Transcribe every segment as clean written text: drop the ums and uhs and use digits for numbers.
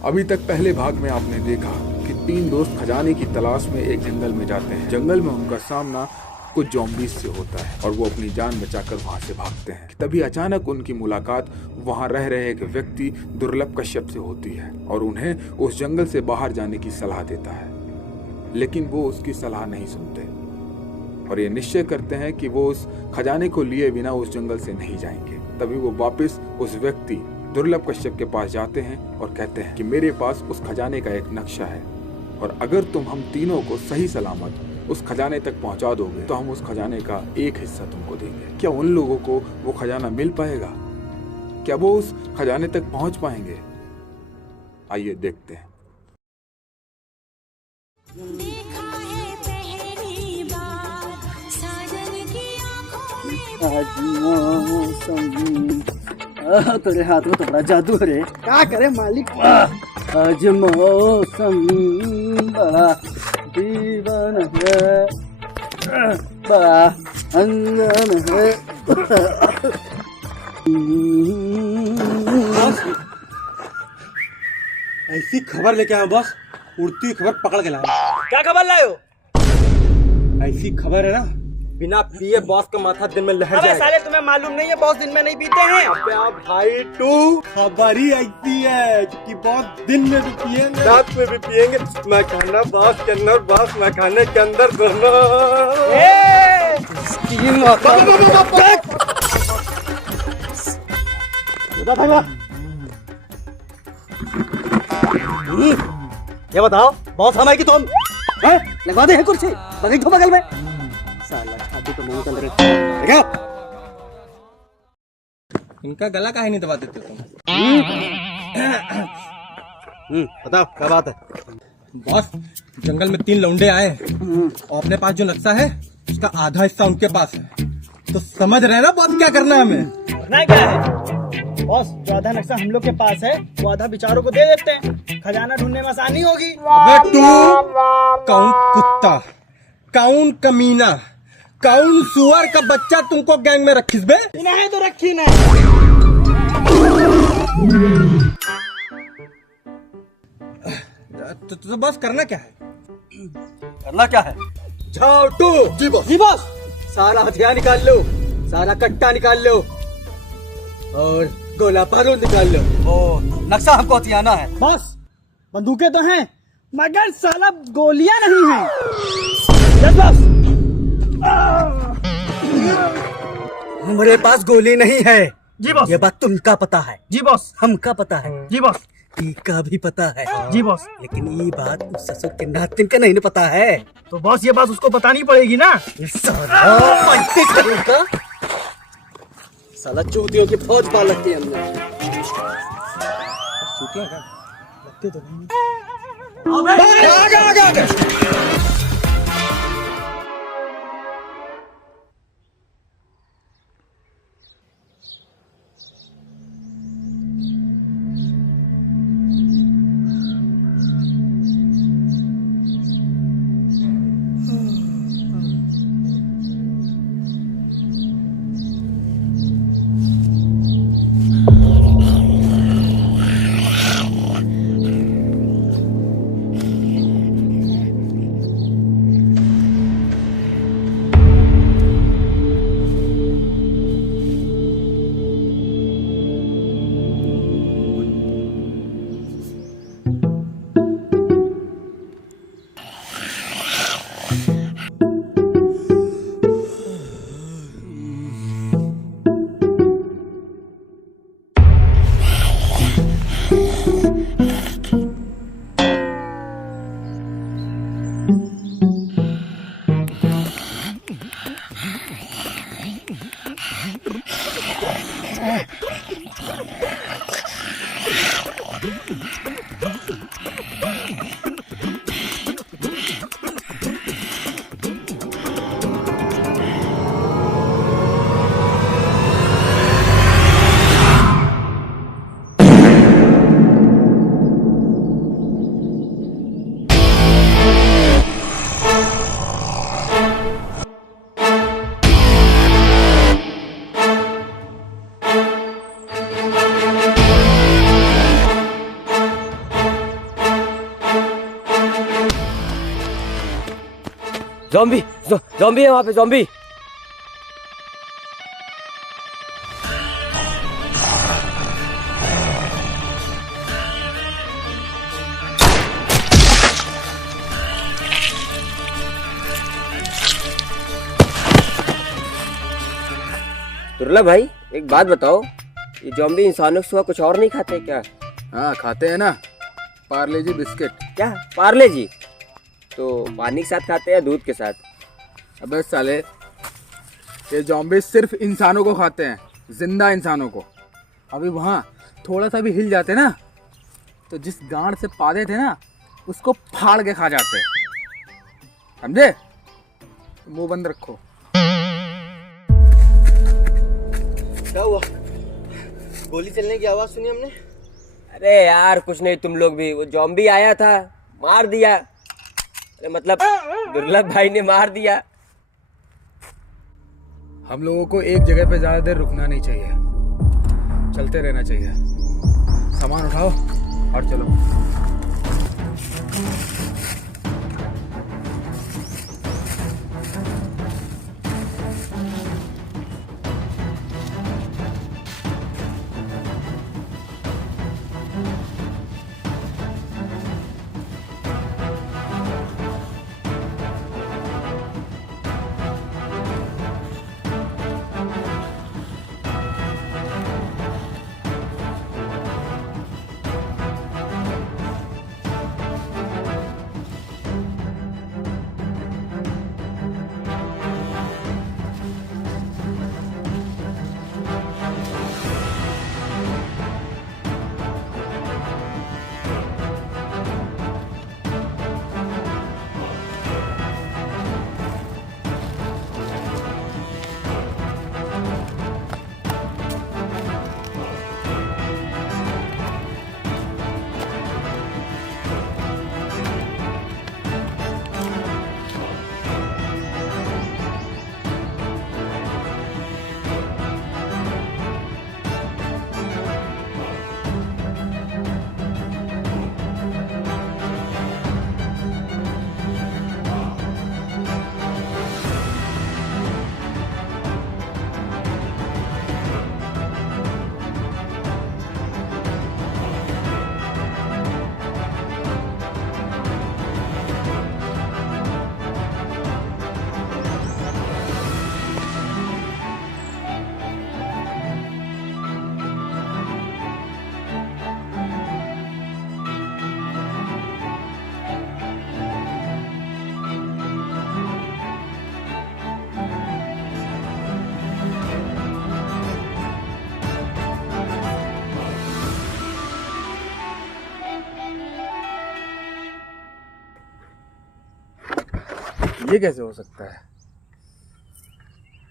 अभी तक पहले भाग में आपने देखा कि 3 दोस्त खजाने की तलाश में एक जंगल में जाते हैं। जंगल में उनका सामना कुछ ज़ॉम्बीज़ से होता है और वो अपनी जान बचाकर वहां से भागते हैं। तभी अचानक उनकी मुलाकात वहां रह रहे एक व्यक्ति दुर्लभ कश्यप से होती है और उन्हें उस जंगल से बाहर जाने की सलाह देता है, लेकिन वो उसकी सलाह नहीं सुनते और ये निश्चय करते हैं कि वो उस खजाने को लिए बिना उस जंगल से नहीं जाएंगे। तभी वो वापस उस व्यक्ति दुर्लभ कश्यप के पास जाते हैं और कहते हैं कि मेरे पास उस खजाने का एक नक्शा है और अगर तुम हम तीनों को सही सलामत उस खजाने तक पहुंचा दोगे तो हम उस खजाने का एक हिस्सा तुमको देंगे। क्या उन लोगों को वो खजाना मिल पाएगा? क्या वो उस खजाने तक पहुंच पाएंगे? आइए देखते हैं। देखा है पहली बार साजन की आंखों में तेरे हाथ में तो बड़ा जादू है रे। क्या करे मालिक। आज मौसम बड़ा दीवाना है, बड़ा अंगन है। ऐसी खबर लेके आया बॉस, उड़ती खबर पकड़ के लाया। क्या खबर लाए हो? ऐसी खबर है ना, बिना पिए बॉस का माथा दिन में लहर अबे जाएगा। साले तुम्हें मालूम नहीं है बॉस दिन में नहीं पीते हैं। अबे आप भाई टू खबर ही ऐसी है कि बॉस दिन में भी पिएंगे रात में भी पिएंगे। मैं खाना बॉस के अंदर, बॉस मैं खाने के अंदर दोनों। ये बताओ बॉस हमारे की तुम लगवा दे है कुर्सी बगल तो बगल में। साला अभी तो नहीं चल रही। इनका गला काहे नहीं दबा देते तुम? बताओ क्या बात है? बॉस जंगल में 3 लौंडे आए और अपने पास जो नक्शा है उसका आधा हिस्सा उनके पास है, तो समझ रहे ना बॉस क्या करना है हमें? करना क्या है बॉस? जो आधा नक्शा हम लोग के पास है वो आधा बेचारों को दे देते हैं, खजाना ढूंढने में आसानी होगी। अबे तू कौन कुत्ता, कौन कमीना, कौन सुअर का बच्चा तुमको गैंग में रखिस बे? नहीं तो रखी ना। तो बस करना क्या है? करना क्या है? जाओ to G boss. G boss. सारा हथियार निकाल लो, सारा कट्टा निकाल लो और गोला बारूद निकाल लो। ओ नक्शा हमको हथियाना है। बॉस बंदूकें तो हैं मगर साला गोलियां नहीं हैं। Yes boss. हमारे पास गोली नहीं है। जी बॉस। ये बात तुमका पता है। जी बॉस। हमका पता है। जी बॉस। का भी पता है। जी बॉस। लेकिन ये बात उस ससुर के नातिन का नहीं पता है। तो बॉस ये बात उसको बतानी पड़ेगी ना। साला चूतियों की फौज पाल रखी है हमने। लगते तो नहीं। जॉम्बी जॉम्बी है वहाँ पे, जॉम्बी। दुर्लभ भाई, एक बात बताओ, ये जॉम्बी इंसानों के सिवा कुछ और नहीं खाते क्या? हाँ खाते हैं ना, पार्ले जी बिस्किट। क्या पार्ले जी? तो पानी के साथ खाते हैं या दूध के साथ? अबे साले, ये जॉम्बी सिर्फ इंसानों को खाते हैं, जिंदा इंसानों को। अभी वहाँ थोड़ा सा भी हिल जाते ना तो जिस गांड से पादे थे ना उसको फाड़ के खा जाते, समझे? मुंह बंद रखो। क्या हुआ? गोली चलने की आवाज सुनी हमने। अरे यार कुछ नहीं, तुम लोग भी, वो जॉम्बी आया था, मार दिया। अरे मतलब दुर्लभ भाई ने मार दिया। हम लोगों को एक जगह पे ज्यादा देर रुकना नहीं चाहिए, चलते रहना चाहिए। सामान उठाओ और चलो। ये कैसे हो सकता है?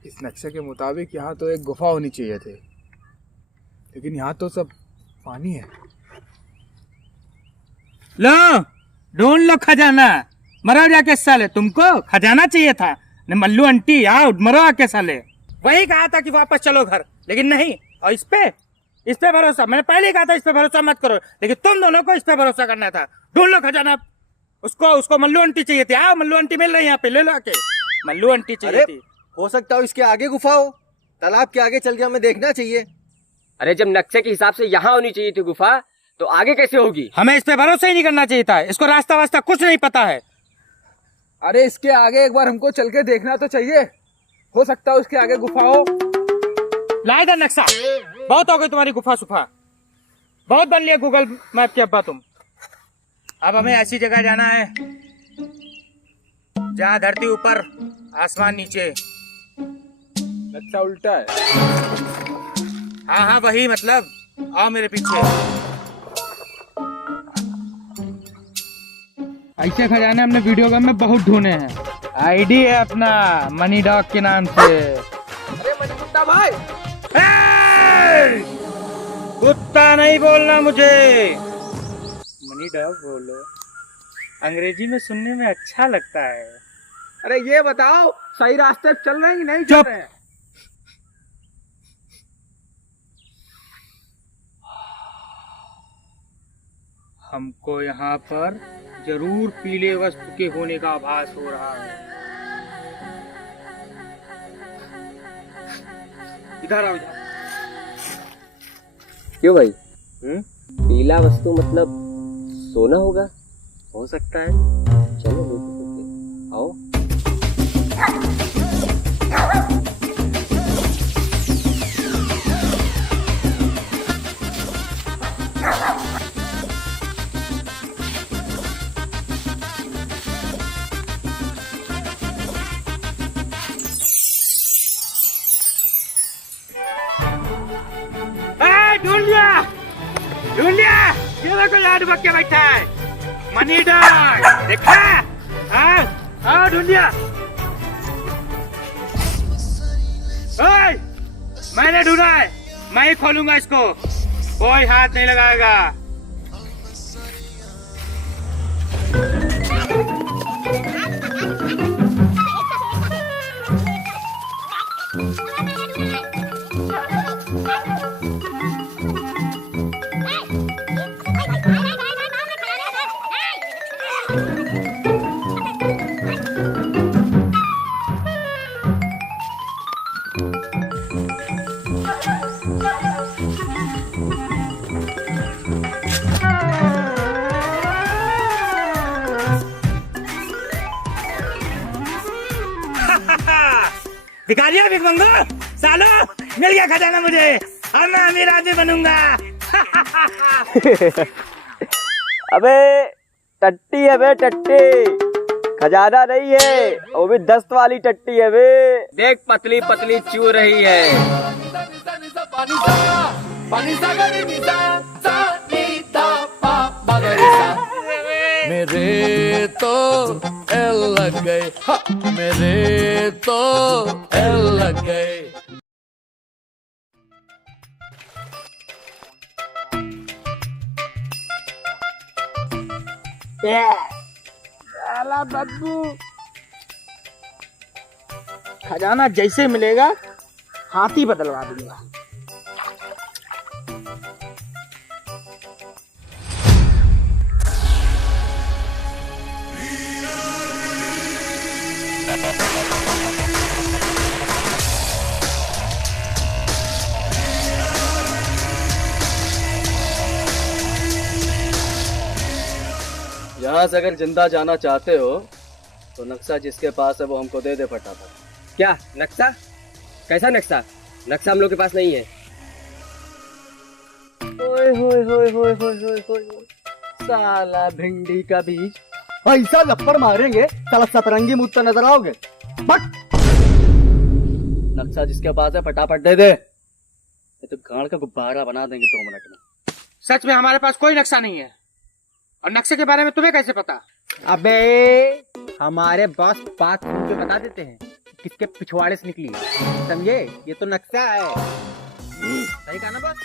इस नक्शे के मुताबिक यहाँ तो एक गुफा होनी चाहिए थी, लेकिन यहाँ तो सब पानी है। लो ढूंढ लो खजाना, मरो जाके साले, तुमको खजाना चाहिए था न? मल्लू आंटी आओ, मरो आके साले। वही कहा था कि वापस चलो घर, लेकिन नहीं। और इस पे भरोसा, मैंने पहले ही कहा था इस पे भरोसा मत करो, लेकिन तुम दोनों को इस पे भरोसा करना था। ढूंढ लो खजाना। उसको मल्लू आंटी चाहिए थी। आओ, मल्लू आंटी मिल रही है यहाँ पे, ले लो आके। मल्लू आंटी चाहिए थी। हो सकता हो इसके आगे गुफा हो, तालाब के आगे चल के हमें देखना चाहिए। अरे जब नक्शे के हिसाब से यहाँ होनी चाहिए थी गुफा, तो आगे कैसे होगी? हमें इस पे भरोसा ही नहीं करना चाहिए था। इसको रास्ता वास्ता कुछ नहीं पता है। अरे इसके आगे एक बार हमको चल के देखना तो चाहिए, हो सकता है उसके आगे गुफा हो। ला इधर नक्शा। बहुत हो गई तुम्हारी गुफा सुफा, बहुत बन लिया गूगल मैप के अब्बा तुम। अब हमें ऐसी जगह जाना है जहाँ धरती ऊपर आसमान नीचे। नक्शा उल्टा है। हाँ हाँ वही, मतलब आओ मेरे पीछे। ऐसे खजाने हमने वीडियो गेम में बहुत ढूंढे हैं। आईडी है अपना मनी डॉग के नाम से। अरे मनी कुत्ता भाई, कुत्ता नहीं बोलना मुझे, मनी डॉग बोलो, अंग्रेजी में सुनने में अच्छा लगता है। अरे ये बताओ सही रास्ते चल रहे हैं कि नहीं चल चुप। रहे हैं? हमको यहाँ पर जरूर पीले वस्तु के होने का आभास हो रहा है। इधर आओ। क्यों भाई? पीला वस्तु मतलब सोना होगा? हो सकता है। चलो देखो सकते, आओ। ढूंढ लिया, ढूंढ लिया। ये देखो यार डुबक के बैठा है मनी डॉग, देखा? हाँ ढूंढ लिया। ओए, मैंने ढूंढा है, मैं ही खोलूंगा इसको, कोई हाथ नहीं लगाएगा। भिखारिया भिख मंगो, सालो मिल गया खजाना मुझे, और मैं अमीर आदमी बनूंगा। अबे टट्टी है बे, टट्टी, खजाना नहीं है, वो भी 10 वाली टट्टी है बे। देख पतली पतली चू रही है। मेरे तो एल लग गए, मेरे तो एल लग गए। साला बब्बू, खजाना जैसे मिलेगा हाथी बदलवा दूंगा। यहाँ से अगर जिंदा जाना चाहते हो तो नक्शा जिसके पास है वो हमको दे दे फटाफट। क्या नक्शा? कैसा नक्शा? नक्शा हम लोग के पास नहीं है। ओए होए होए होए होए होए होए, साला भिंडी का बीज, ऐसा लप्पड़ मारेंगे साला सतरंगी मुझसे नजर आओगे। बट नक्शा जिसके पास है फटाफट दे दे, ये तो गाड़ का गुब्बारा बना देंगे 2 मिनट में। सच में हमारे पास कोई नक्शा नहीं है, और नक्शे के बारे में तुम्हें कैसे पता? अबे हमारे बॉस बात सुन के बता देते हैं किसके पिछवाड़े से निकली, समझे? ये तो नक्शा है। सही कहा ना बॉस?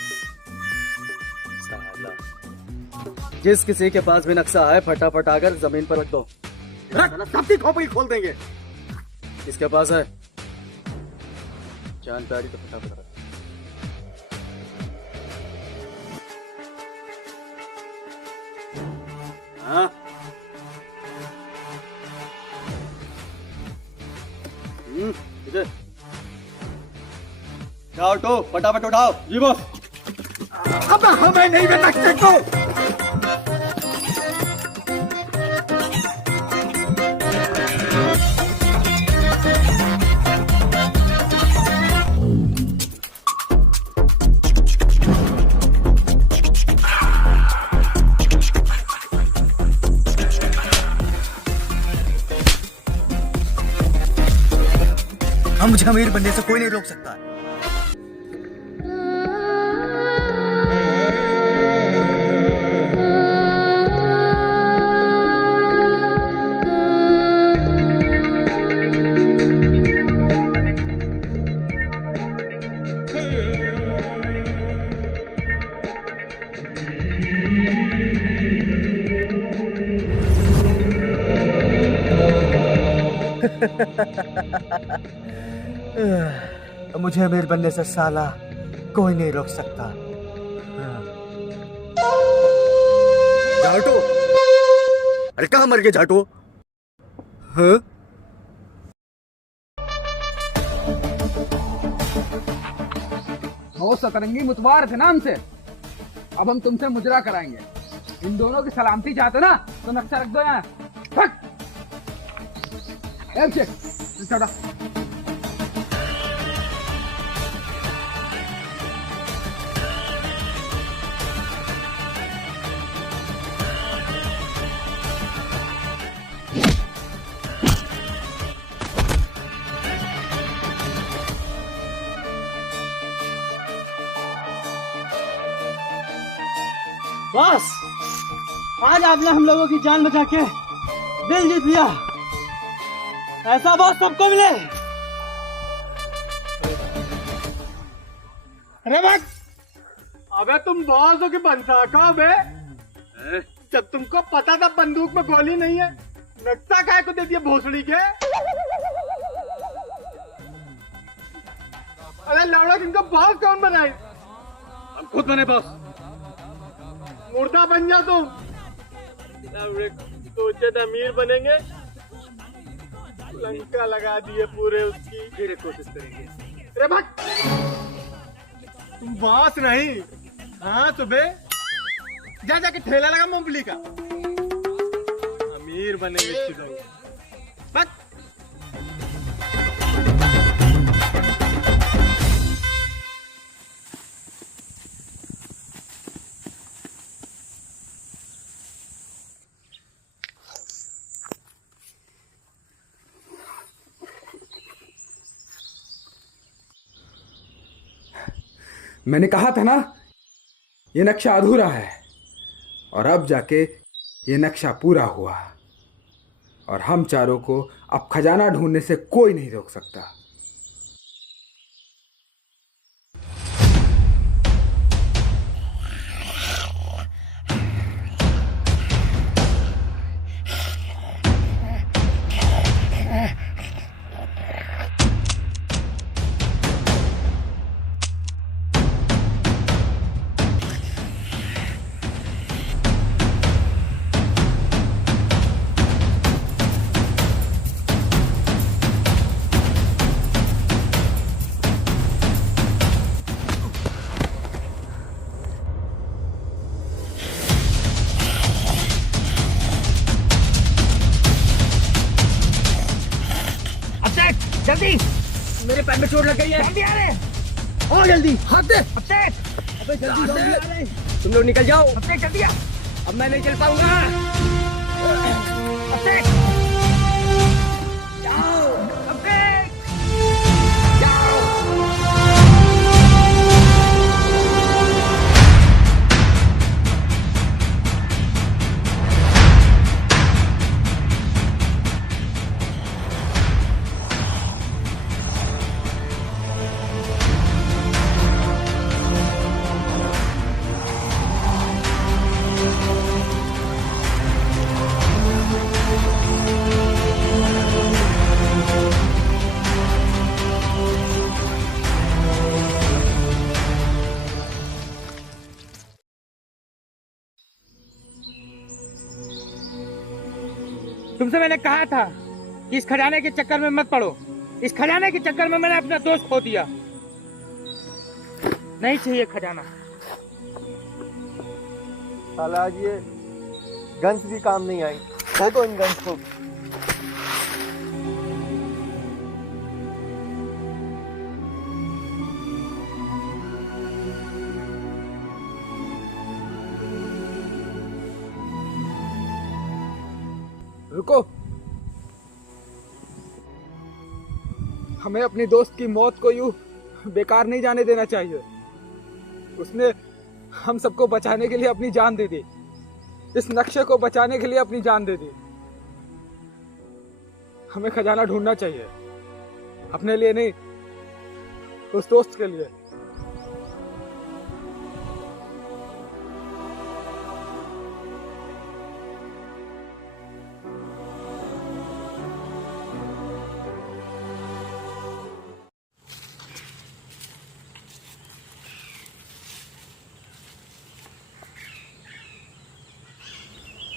साला जिस किसी के पास भी नक्शा है फटाफट आकर जमीन पर रख दो, सबकी खोपड़ी खोल देंगे। किसके पास है जानकारी तो फटाफट रख। हाँ इधर जाओ, तो फटाफट उठाओ। जी बॉस। अब हमें नहीं दे नक्शे को। हम मुझे अमीर बनने से कोई नहीं रोक सकता। मुझे अमीर बनने से साला कोई नहीं रोक सकता। जाटो, अरे कहाँ मर गए जाटो? हाँ? वो सतरंगी मुतवार थे नाम से। अब हम तुमसे मुजरा कराएंगे। इन दोनों की सलामती चाहते ना तो नक्शा रख दो यहाँ। फट! अभिषेक, चढ़ा। बॉस, आज आपने हम लोगों की जान बचा के दिल जीत लिया। ऐसा बॉस सबको मिले। अरे बक, अबे तुम बॉस हो कि बनता का बे? जब तुमको पता था बंदूक में गोली नहीं है, नक्शा काहे को दे दिया भोसड़ी के? अरे लौड़ा, इनको बॉस कौन बनाए? हम खुद बने बॉस। मुर्दा बन जा तुम। सोचे थे अमीर बनेंगे, लंका लगा दिए पूरे उसकी। फिर कोशिश करेंगे। अरे भट, तुम बॉस नहीं। हाँ सुबह जा जाके ठेला लगा मूंगफली का। अमीर बनेंगे चिड़ो। भट। मैंने कहा था ना, ये नक्शा अधूरा है और अब जाके ये नक्शा पूरा हुआ और हम चारों को अब खजाना ढूंढने से कोई नहीं रोक सकता। जल्दी, मेरे पैर में चोट लग गई है। जल्दी आ रहे। और जल्दी हाथ दे। अभिषेक, अबे जल्दी दे। आ रहे। तुम लोग निकल जाओ। अभिषेक जल्दी आ। अब मैं नहीं चल पाऊंगा। अभिषेक, जाओ, अभिषेक, जाओ। तुमसे मैंने कहा था कि इस खजाने के चक्कर में मत पड़ो। इस खजाने के चक्कर में मैंने अपना दोस्त खो दिया। नहीं चाहिए खजाना। साला आज ये गन्स भी काम नहीं आई। खोदो इन गन्स को। रुको, हमें अपनी दोस्त की मौत को यूं बेकार नहीं जाने देना चाहिए। उसने हम सबको बचाने के लिए अपनी जान दे दी। इस नक्शे को बचाने के लिए अपनी जान दे दी। हमें खजाना ढूंढना चाहिए, अपने लिए नहीं, उस दोस्त के लिए।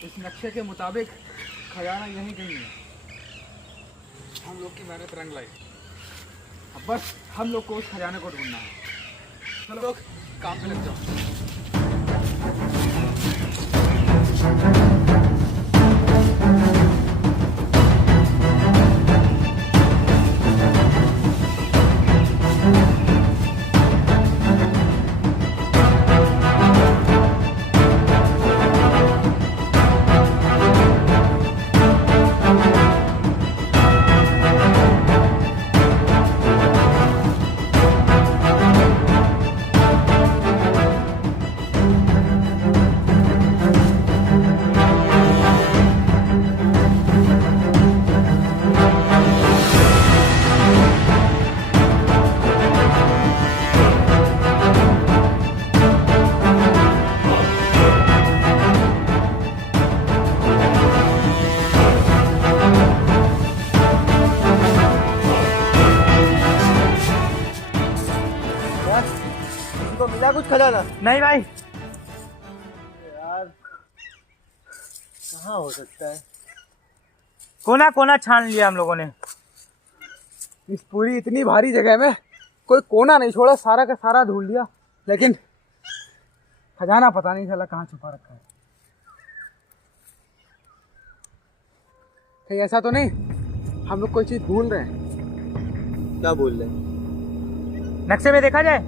इस नक्शे के मुताबिक खजाना यहीं कहीं है। हम लोग की मेहनत रंग लाई। अब बस हम लोग को उस खजाने को ढूंढना है। चलो लोग काम पे लग जाओ। किसी को मिला कुछ खजाना? नहीं भाई, यार कहाँ हो सकता है? कोना कोना छान लिया हम लोगों ने। इस पूरी इतनी भारी जगह में कोई कोना नहीं छोड़ा, सारा का सारा ढूंढ लिया, लेकिन खजाना पता नहीं चला कहाँ छुपा रखा है। कहीं ऐसा तो नहीं हम लोग कोई चीज भूल रहे हैं? क्या बोल रहे? नक्शे में देखा जाए।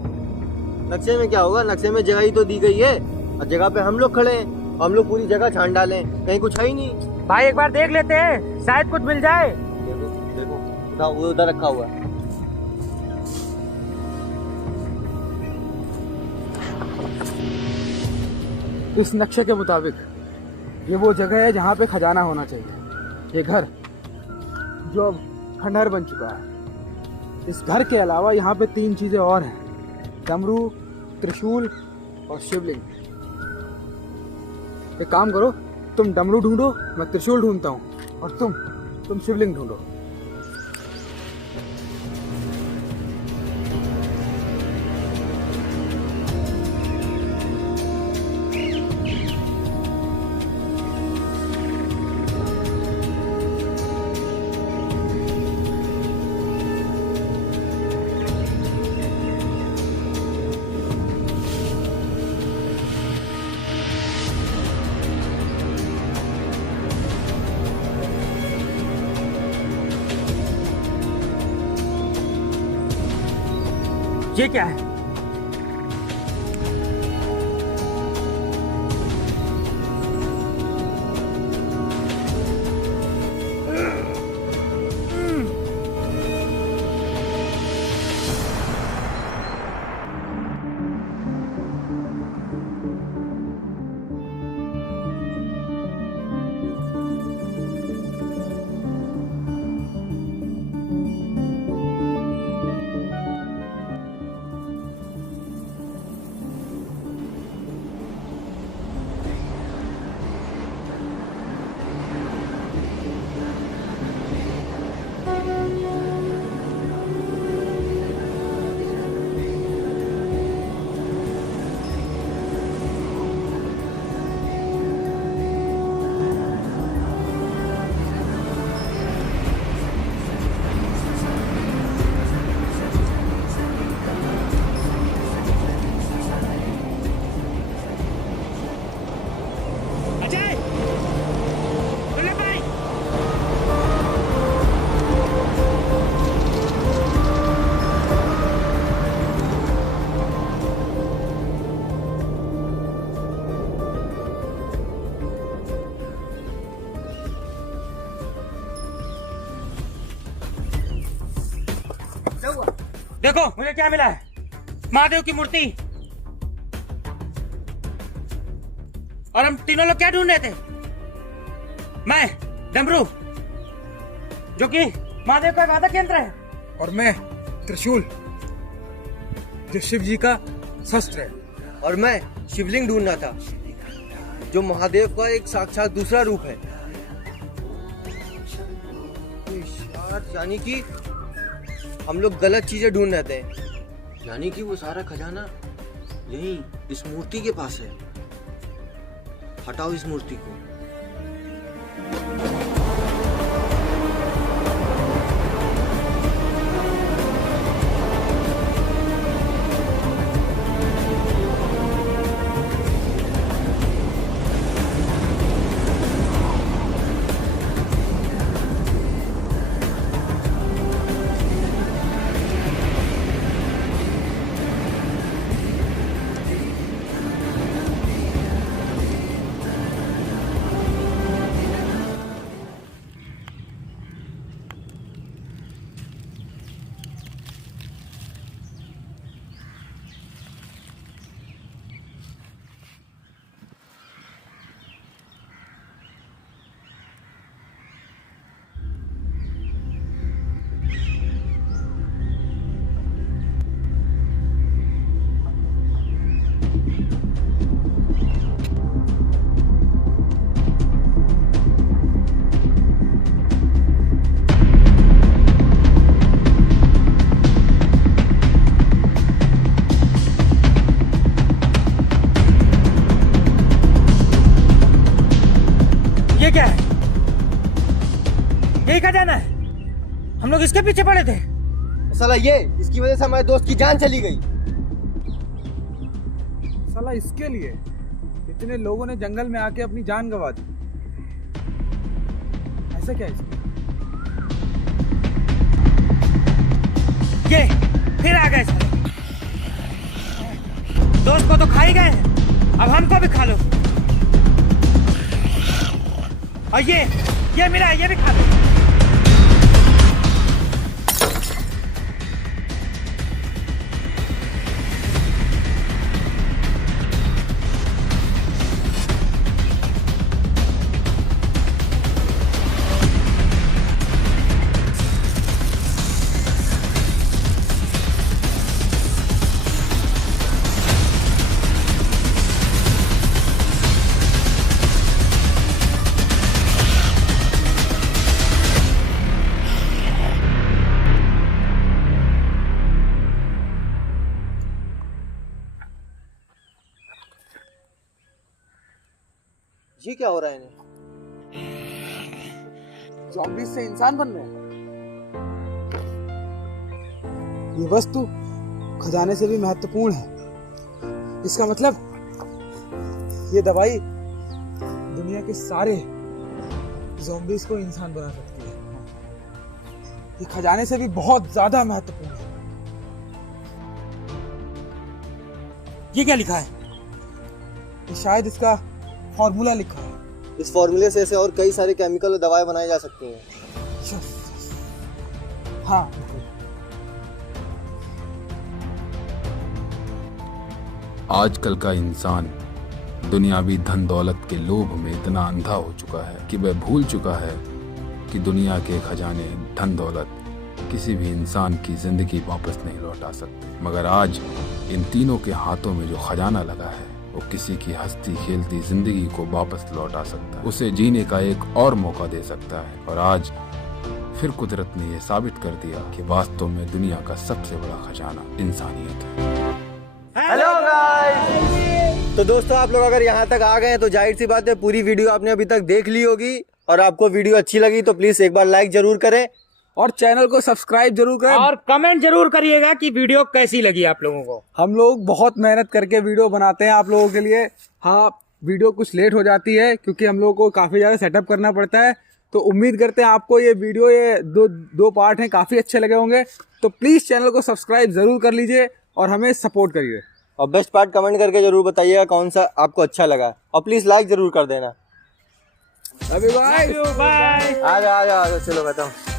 नक्शे में क्या होगा? नक्शे में जगह ही तो दी गई है और जगह पे हम लोग खड़े हैं। हम लोग पूरी जगह छान डालें, कहीं कुछ है ही नहीं। भाई एक बार देख लेते हैं, शायद कुछ मिल जाए। देखो देखो, वो उधर रखा हुआ है। इस नक्शे के मुताबिक ये वो जगह है जहाँ पे खजाना होना चाहिए। ये घर जो अब खंडहर बन चुका है। इस घर के अलावा यहाँ पे 3 चीजें और हैं: डमरू, त्रिशूल और शिवलिंग। एक काम करो, तुम डमरू ढूंढो, मैं त्रिशूल ढूंढता हूँ, और तुम शिवलिंग ढूंढो। ये क्या है? अजय, दुल्ले भाई, देखो मुझे क्या मिला है। महादेव की मूर्ति। और हम तीनों लोग क्या ढूंढ रहे थे? मैं डमरू, जो कि महादेव का आराधना केंद्र है, और मैं त्रिशूल, जो शिव जी का शस्त्र है। और मैं शिवलिंग ढूंढना था, जो महादेव का एक साक्षात दूसरा रूप है। यानी कि हम लोग गलत चीजें ढूंढ रहे थे। यानी कि वो सारा खजाना यही इस मूर्ति के पास है। हटाओ इस मूर्ति को। ये क्या है? यही खजाना है? हम लोग इसके पीछे पड़े थे। साला ये, इसकी वजह से हमारे दोस्त की जान चली गई। साला इसके लिए इतने लोगों ने जंगल में आके अपनी जान गंवा दी। ऐसा क्या है इसमें? ये फिर आ गए साले। दोस्त को तो खा ही गए हैं, अब हमको भी खा लो। और ये मिला, ये भी खा लो। ये क्या हो रहा है इन्हें? ज़ॉम्बीज़ से इंसान बन रहे हैं। ये वस्तु खजाने से भी महत्वपूर्ण है। इसका मतलब ये दवाई दुनिया के सारे ज़ॉम्बीज़ को इंसान बना सकती है। ये खजाने से भी बहुत ज्यादा महत्वपूर्ण है। ये क्या लिखा है? ये शायद इसका फॉर्मूला लिखा है। इस फॉर्मूले से ऐसे और कई सारे केमिकल और दवाएं बनाई जा सकती हैं। हाँ, आजकल का इंसान दुनियावी धन दौलत के लोभ में इतना अंधा हो चुका है कि वह भूल चुका है कि दुनिया के खजाने, धन दौलत किसी भी इंसान की जिंदगी वापस नहीं लौटा सकते। मगर आज इन तीनों के हाथों में जो खजाना लगा है वो किसी की हंसती खेलती जिंदगी को वापस लौटा सकता है, उसे जीने का एक और मौका दे सकता है। और आज फिर कुदरत ने यह साबित कर दिया कि वास्तव में दुनिया का सबसे बड़ा खजाना इंसानियत है। हेलो गाइस, तो दोस्तों आप लोग अगर यहाँ तक आ गए हैं तो जाहिर सी बात है पूरी वीडियो आपने अभी तक देख ली होगी, और आपको वीडियो अच्छी लगी तो प्लीज एक बार लाइक जरूर करें और चैनल को सब्सक्राइब जरूर करें और कमेंट जरूर करिएगा कि वीडियो कैसी लगी आप लोगों को। हम लोग बहुत मेहनत करके वीडियो बनाते हैं आप लोगों के लिए। हाँ, वीडियो कुछ लेट हो जाती है क्योंकि हम लोगों को काफ़ी ज़्यादा सेटअप करना पड़ता है। तो उम्मीद करते हैं आपको ये वीडियो, ये दो पार्ट हैं, काफ़ी अच्छे लगे होंगे। तो प्लीज़ चैनल को सब्सक्राइब ज़रूर कर लीजिए और हमें सपोर्ट करिए। और बेस्ट पार्ट कमेंट करके जरूर बताइएगा कौन सा आपको अच्छा लगा, और प्लीज लाइक जरूर कर देना। अभी बाय। बाय। आ जाओ चलो बताओ।